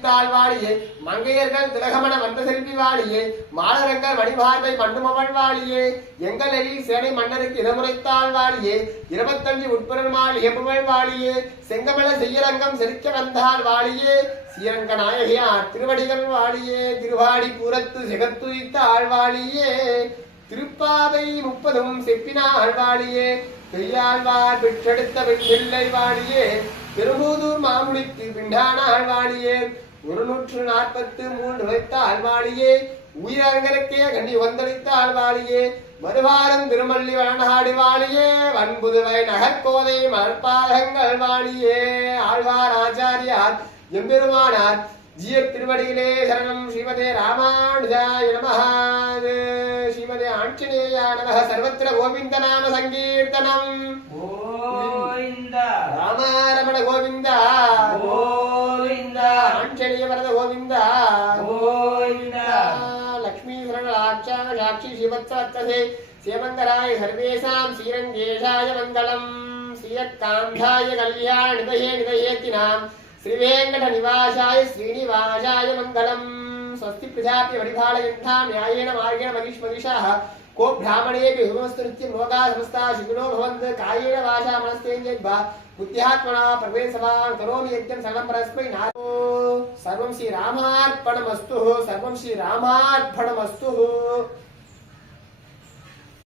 மணமுடித்தாள் வாழியே மங்கையர்கள் திலகமண வந்த செல்வி வாழியே மாலரங்கள் மணிபார்வை மண்ணுமவள் வாழியே எங்கள் எழில் சேனை மன்னருக்கு இடமுறைத்தாள் வாழியே 25 உட்புறல் மாளிகை புகழ் வாழியே செங்கமல செய்யரங்கம் செரிக்க வந்தாள் வாழியே ஸ்ரீரங்க நாயகியார் திருவடிகள் வாழியே திருவாடி பூரத்து செகத்துரித்த ஆழ்வாழியே திருப்பாவை 30 செப்பினாள் வாழியே பெரியாழ்வார் பெற்றெடுத்த பெண்பிள்ளை வாழியே திருமூதூர் மாமுடித்து பிண்டானாள் வாழியே 143 வைத்த ஆழ்வாழியே உயிரங்கனுக்கே கண்ணி வந்தளித்த ஆழ்வாழியே மறுவாரம் திருமல்லி வளநாடு வாழியே வன்புதுவை நகர்கோதை மலர்பாதங்கள் வாழியே ஆழ்வார் ஆச்சாரியார் எம்பெருமானார் ஜீயர் திருவடிகளே சரணம் ஸ்ரீமதே ராமானுஜாய நமஹ ஸ்ரீமதே ஆஞ்சநேயாய நமஹ சர்வத்திர கோவிந்த நாம சங்கீர்த்தனம் கோவிந்தா ராமரமண கோவிந்தா கோவிந்தா ஆஞ்சநேய வரத கோவிந்தா கோவிந்தா லக்ஷ்மீ சரணாட்சா சாட்சி ஸ்ரீவத்சவத்சே சேமங்கராய சர்வேஷாம் ஸ்ரீரங்கேஷாய மங்களம் ஸ்ரீயக்காந்தாய கல்யாண நிதயே நிதயேத்தினாம் श्रीवेंकट निवासाय श्रीनिवासाय मंगलम स्वस्ति प्रजापति वरिभालयन्तां न्यायेन मार्गेण मनीषमनीषाः को ब्राह्मणेऽपि हुमस्तुत्यं लोकाः समस्ताः सुखिनो भवन्तु कायेन वाचा मनस्तेन्द्रियैर्वा बुद्ध्यात्मना प्रवेशवान् करोमि यज्ञं सर्वं परस्मै नारो सर्वं श्रीरामार्पणमस्तु सर्वं श्रीरामार्पणमस्तु।